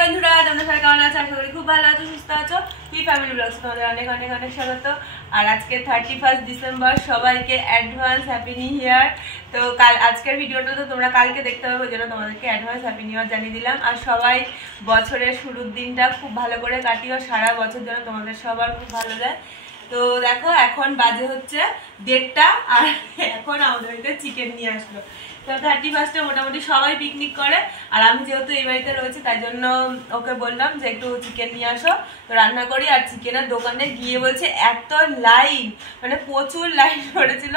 বন্ধুরা, তোমরা সবাই কেমন আছো? আশা করি খুব ভালো আছো, সুস্থ আছো। কি ফ্যামিলি ব্লগস তোমাদের অনেক অনেক অনেক স্বাগত। আর আজকে 31 ডিসেম্বর, সবাইকে অ্যাডভান্স হ্যাপি নিউ ইয়ার। তো আজকের ভিডিওটা তো তোমরা কালকে দেখতে পাবে, ওই জন্য তোমাদেরকে অ্যাডভান্স হ্যাপি নিউ ইয়ার জানিয়ে দিলাম। আর সবাই বছরের শুরুর দিনটা খুব ভালো করে কাটিও, সারা বছর যেন তোমাদের সবার খুব ভালো যায়। তো দেখো এখন বাজে হচ্ছে 1:30, আর এখন আমাদের বাড়িতে চিকেন নিয়ে আসলো। তো 31-এ মোটামুটি সবাই পিকনিক করে, আর আমি যেহেতু এই বাড়িতে রয়েছি তাই জন্য ওকে বললাম যে একটু চিকেন নিয়ে আসো, তো রান্না করি। আর চিকেনের দোকানে গিয়ে বলছে এত লাইন, মানে প্রচুর লাইন পড়েছিল,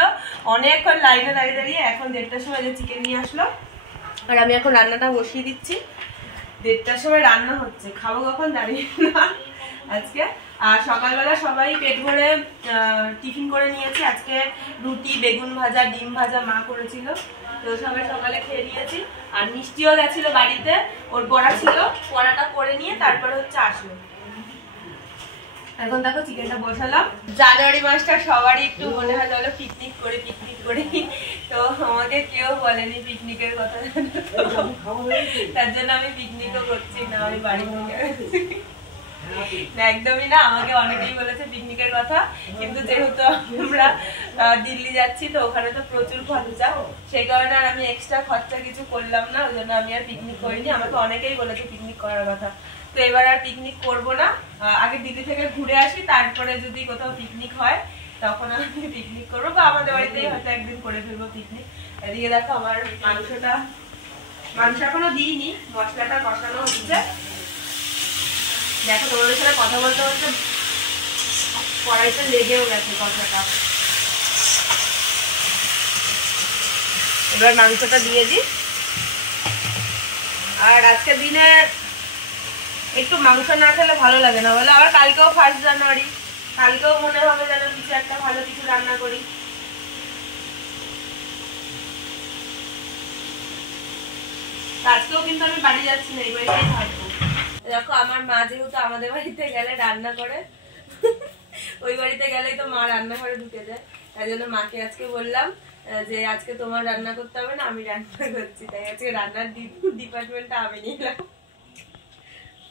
অনেকক্ষণ লাইনে দাঁড়িয়ে দাঁড়িয়ে এখন 1:30টার সময় যে চিকেন নিয়ে আসলো। আর আমি এখন রান্নাটা বসিয়ে দিচ্ছি, 1:30টার সময় রান্না হচ্ছে, খাবো কখন দাঁড়িয়ে না আজকে। আর সকালবেলা সবাই পেট ভরে টিফিন করে নিয়েছি। আজকে রুটি, বেগুন ভাজা, ডিম ভাজা মা করেছিল, তো সবাই সকালে খেয়ে নিয়েছি। আর মিষ্টিও গেছিল বাড়িতে, ওর পড়া ছিল, পড়াটা করে নিয়ে তারপরে হচ্ছে আসলো। এখন দেখো চিকেনটা বসালাম। জানুয়ারি মাসটা সবারই একটু মনে হয় চলো পিকনিক করি, তো আমাকে কেউ বলেনি পিকনিকের কথা, তার জন্য আমি পিকনিকও করছি না, আমি বাড়ি থেকে না, একদমই না। আমাকে অনেকেই বলেছে পিকনিকের কথা, কিন্তু যেহেতু আমরা দিল্লি যাচ্ছি তো ওখানে তো প্রচুর খরচা, সেই কারণে আর আমি এক্সট্রা খরচা কিছু করলাম না, ওই জন্য আমি আর পিকনিক করিনি। আমাকে অনেকেই বলেছে পিকনিক করার কথা, তো এবার আর পিকনিক করব না। আগে দিল্লি থেকে ঘুরে আসি, তারপরে যদি কোথাও পিকনিক হয় তখন আমি পিকনিক করবো, বা আমাদের বাড়িতেই হয়তো একদিন করে ফেলবো পিকনিক। এদিকে দেখো আমার মাংস এখনো দিইনি, মশলাটা কষানো হচ্ছে। দেখো তোমাদের সাথে কথা বলতে বলতে কড়াইতে লেগেও গেছে কষাটা। এবার মাংসটা দিয়ে দিই। আর আজকের দিনে একটু মাংস না খেলে ভালো লাগে না বলে, আবার কালকেও 1 জানুয়ারি, কালকেও মনে হবে যেন কিছু একটা ভালো কিছু রান্না করি। আজকেও কিন্তু আমি বাড়ি যাচ্ছি না, এই বাড়িতেই থাকবো। দেখো আমার মা যেহেতু আমাদের বাড়িতে গেলে রান্না করে, ওই বাড়িতে গেলেই তো মা রান্নাঘরে ঢুকে যায়, তাই জন্য মাকে আজকে বললাম যে আজকে তোমার রান্না করতে হবে না, আমি রান্না করছি, তাই আজকে রান্নার ডিপার্টমেন্টটা আমি নিলাম।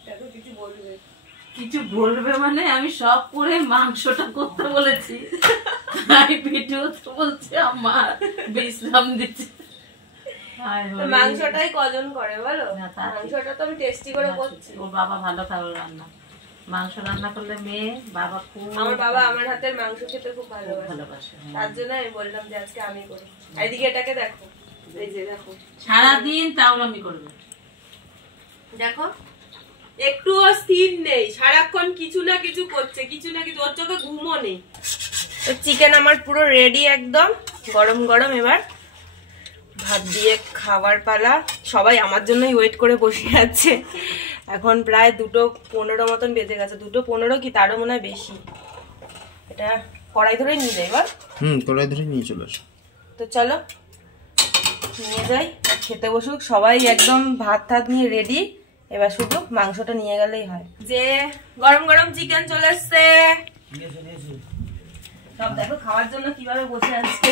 দেখো কিছু বলবে মানে আমি সব করে মাংসটা করতে বলেছি, ভিডিও তো বলছে আমার বিশ্রাম দিচ্ছে। মাংসটাই কজন করে বলো, মাংসটা তো আমি টেস্টি করে করছি। ওর বাবা ভালো খাবার রান্না, মাংস রান্না করলে মেয়ে বাবা খুব, আমার বাবা আমার হাতের মাংস খেতে খুব ভালোবাসে, তার জন্য আমি বললাম যে আজকে আমি করি। এদিকে এটাকে দেখো, এই যে দেখো সারাদিন তাওরামি করবে, দেখো একটুও স্থির নেই, সারাক্ষণ কিছু না কিছু করছে, কিছু না কিছু, ওর চোখে ঘুমও নেই। তো চিকেন আমার পুরো রেডি, একদম গরম গরম। এবার ভাত দিয়ে খাবার পালা। সবাই আমার জন্যই ওয়েট করে বসে আছে। এখন প্রায় 2:15 মতন বেজে গেছে, 2:15 কি তারও মনে হয় বেশি। এটা কড়াই ধরে নিয়ে যাই এবার। কড়াই ধরে নিয়ে চলে আসো। তো চলো নিয়ে যাই, খেতে বসুক সবাই, একদম ভাত টাত নিয়ে রেডি। এবার শুধু মাংসটা নিয়ে গেলেই হয়। যে গরম গরম চিকেন চলে এসছে, সব দেখো খাওয়ার জন্য কিভাবে বসে আছে।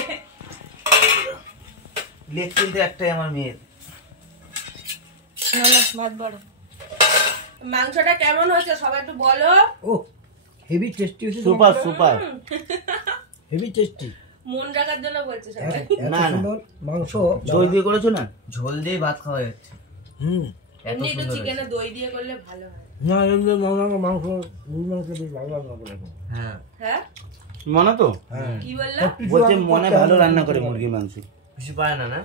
লেগ কিন্তু একটাই আমার মেয়ের। ভাত বড়। মাংসটা কেমন হয়েছে সবাই একটু বলো। ও হেভি টেস্টি হয়েছে, সুপার সুপার, হেভি টেস্টি। মন রাখার জন্য বলছে সবাই। না মাংস দই দিয়ে করেছো না, ঝোল দিয়ে ভাত খাওয়া যাচ্ছে। এমনি একটু চিকেনে দই দিয়ে করলে ভালো হয়। না এমনি মাংস মুরগি মাংস বেশ ভালো রান্না করে। হ্যাঁ হ্যাঁ মনে তো কি বললা? বলছে মনে ভালো রান্না করে মুরগির মাংস, কিছু পায় না, না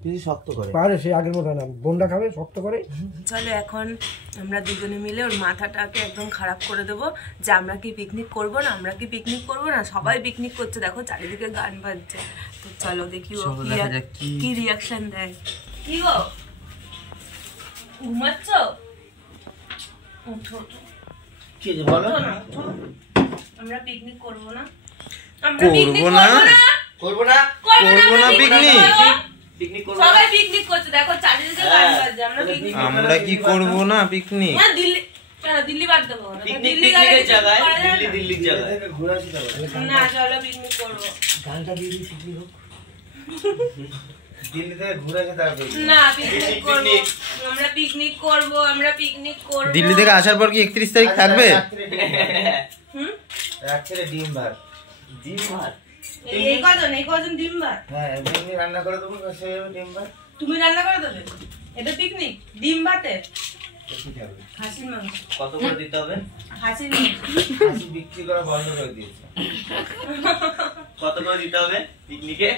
কিছু শক্ত করে পারে, সে আগের মতো না, বোনটা খাবে শক্ত করে। চলো এখন আমরা দুজনে মিলে ওর মাথাটাকে একদম খারাপ করে দেবো, যে আমরা কি পিকনিক করবো না, আমরা কি পিকনিক করবো না। সবাই পিকনিক করছে, দেখো চারিদিকে গান বাজছে। তো চলো দেখি ও কি রিয়াকশন দেয়। কি গো ঘুমাচ্ছ? উঠো কি বলো, আমরা পিকনিক করবো না, করবো না পিকনিক, সবাই পিকনিক করছে, দেখো চারিদিকে গান বাজছে। আমরা কি করবো না পিকনিক? না দিল্লি, কেন দিল্লি বাদ দেবো না, দিল্লির জায়গায় দিল্লির জায়গায় না চলো পিকনিক করবো। গানটা দিয়ে দিই পিকনিক হোক। দিল্লি থেকে ঘুরে এসে তারপরে না পিকনিক করব, আমরা পিকনিক করব, আমরা পিকনিক করব। দিল্লি থেকে আসার পর কি 31 তারিখ থাকবে? রাত্রে ডিম ভাত। এই কজন ডিম ভাত? হ্যাঁ, এমনি রান্না করে দেবো, সে ডিম ভাত। তুমি রান্না করে দেবে? এটা পিকনিক? ডিম ভাতে কি খাবে? খাসির মাংস। কত করে দিতে হবে? খাসির মাংস। খাসি বিক্রি করা বন্ধ করে দিয়েছে। কত করে দিতে হবে পিকনিকে?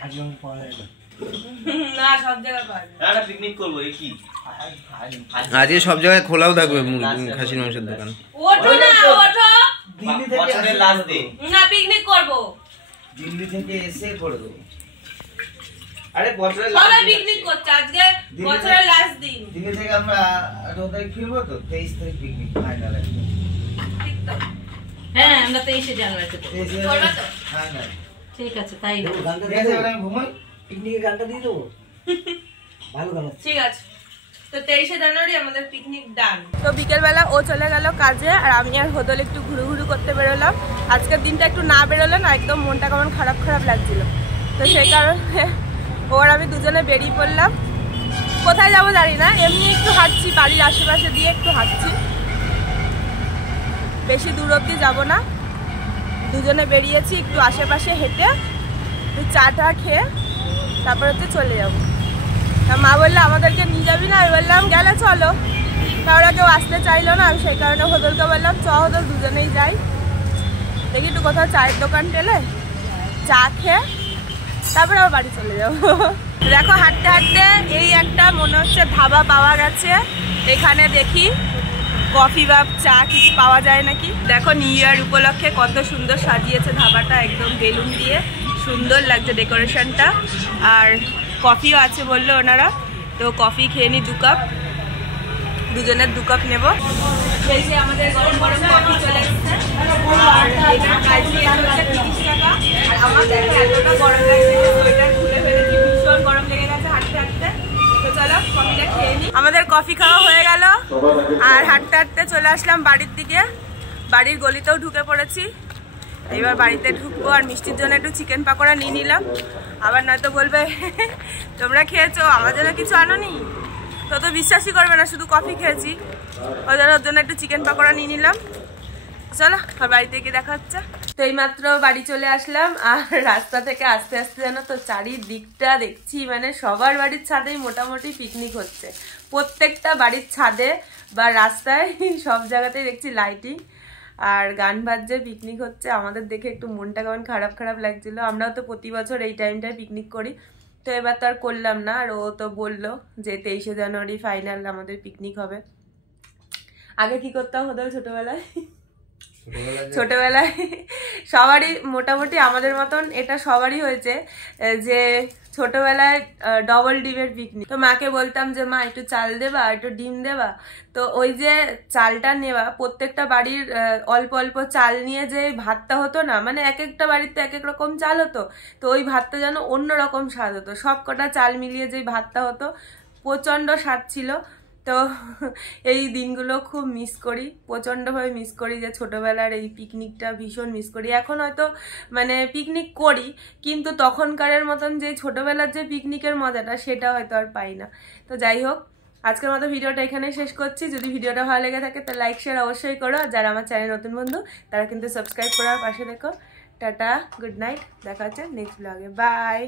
খাসি মাংস পাওয়া যায় না। না, সব জায়গায় পাওয়া যায়। না পিকনিক করবো এই কি আজকে সব জায়গায় খোলাও থাকবে খাসির মাংসের দোকান। ওঠো না, ওঠো। দিল্লি থেকে বছরের লাস্ট ডে না, পিকনিক করব। দিল্লি থেকে এসে করে দেবো। আরে বছরের সবাই পিকনিক করছে, আজকে বছরের লাস্ট দিন। দিল্লি থেকে আমরা 9 তারিখ ফিরবো তো, 23 তারিখ পিকনিক ফাইনাল একদম। ঠিক তো? হ্যাঁ আমরা 23শে জানুয়ারিতে করবো। 23 করবা তো? ফাইনাল। ঠিক আছে তাই হোক। গানটা ঠিক দিয়ে আছে, দেবো, এবার আমি ঘুমাই। পিকনিকের গানটা দিয়ে দেবো। ভালো গান আছে। ঠিক আছে, তো 23শে জানুয়ারি আমাদের পিকনিক ডান। তো বিকেলবেলা ও চলে গেল কাজে, আর আমি আর হোদল একটু ঘুরু করতে বেরোলাম। আজকের দিনটা একটু না বেরোলে না একদম মনটা কেমন খারাপ খারাপ লাগছিল। তো সেই কারণে ওর আমি দুজনে বেরিয়ে পড়লাম। কোথায় যাবো জানি না, এমনি একটু হাঁটছি, বাড়ির আশেপাশে দিয়ে একটু হাঁটছি, বেশি দূর অবধি যাবো না। দুজনে বেরিয়েছি একটু আশেপাশে হেঁটে, একটু চা টা খেয়ে তারপর হচ্ছে চলে যাবো। তা মা বললো আমাদেরকে নিয়ে যাবি না? আমি বললাম গেলে চলো। তা ওরা কেউ আসতে চাইলো না, আমি সেই কারণে হোদলকে বললাম চ হোদল দুজনেই যাই, দেখি একটু কোথাও চায়ের দোকান পেলে চা খেয়ে তারপরে আবার বাড়ি চলে যাবো। দেখো হাঁটতে হাঁটতে এই একটা মনে হচ্ছে ধাবা পাওয়া গেছে, এখানে দেখি কফি বা চা কিছু পাওয়া যায় নাকি। দেখো নিউ ইয়ার উপলক্ষে কত সুন্দর সাজিয়েছে ধাবাটা, একদম বেলুন দিয়ে সুন্দর লাগছে ডেকোরেশনটা। আর কফিও আছে বললো ওনারা, তো কফি খেয়ে নি 2 কাপ, দুজনের 2 কাপ নেবো। সেই যে আমাদের গরম গরম কফি চলে এসেছে, আর এটার প্রাইস হচ্ছে 30 টাকা। আর আমার দেখো এতটা গরম লাগছে, সোয়েটার খুলে ফেলেছি, ভীষণ গরম লেগে গেছে হাঁটতে হাঁটতে। তো চলো কফিটা খেয়ে নিই। আমাদের কফি খাওয়া হয়ে গেল, আর হাঁটতে হাঁটতে চলে আসলাম বাড়ির দিকে। বাড়ির গলিতেও ঢুকে পড়েছি, এবার বাড়িতে ঢুকবো। আর মিষ্টির জন্য একটু চিকেন পাকোড়া নিয়ে নিলাম, আবার নয়তো বলবে তোমরা খেয়েছো আমার জন্য কিছু আনোনি। তো বিশ্বাসই করবে না, শুধু কফি খেয়েছি। ওর জন্য একটু চিকেন পাকোড়া নিয়ে নিলাম। চলো আর বাড়িতে গিয়ে দেখা হচ্ছে। তো এইমাত্র বাড়ি চলে আসলাম, আর রাস্তা থেকে আস্তে আস্তে জানো তো চারিদিকটা দেখছি মানে সবার বাড়ির ছাদেই মোটামুটি পিকনিক হচ্ছে। প্রত্যেকটা বাড়ির ছাদে বা রাস্তায় সব জায়গাতেই দেখছি লাইটিং আর গান বাজছে, পিকনিক হচ্ছে। আমাদের দেখে একটু মনটা কেমন খারাপ খারাপ লাগছিল। আমরাও তো প্রতি বছর এই টাইমটায় পিকনিক করি, তো এবার তো আর করলাম না। আর ও তো বললো যে 23শে জানুয়ারি ফাইনাল আমাদের পিকনিক হবে। আগে কি করতাম হোদল ছোটবেলায় সবারই মোটামুটি আমাদের মতন এটা সবারই হয়েছে যে ছোটবেলায় ডবল ডিমের পিকনিক। তো মাকে বলতাম যে মা একটু চাল দেবা, একটু ডিম দেবা। তো ওই যে চালটা নেওয়া, প্রত্যেকটা বাড়ির অল্প অল্প চাল নিয়ে যে ভাতটা হতো না, মানে এক একটা বাড়িতে এক এক রকম চাল হতো, তো ওই ভাতটা যেন অন্যরকম স্বাদ হতো। সব কটা চাল মিলিয়ে যে ভাতটা হতো প্রচণ্ড স্বাদ ছিল। তো এই দিনগুলো খুব মিস করি, প্রচণ্ডভাবে মিস করি, যে ছোটবেলার এই পিকনিকটা ভীষণ মিস করি। এখন হয়তো মানে পিকনিক করি, কিন্তু তখনকারের মতন যে ছোটবেলার যে পিকনিকের মজাটা সেটা হয়তো আর পাই না। তো যাই হোক, আজকের মতো ভিডিওটা এখানেই শেষ করছি। যদি ভিডিওটা ভালো লেগে থাকে তো লাইক শেয়ার অবশ্যই করো। যারা আমার চ্যানেল নতুন বন্ধু তারা কিন্তু সাবস্ক্রাইব করার পাশে দেখো। টাটা, গুড নাইট, দেখা হচ্ছে নেক্সট ব্লগে, বাই।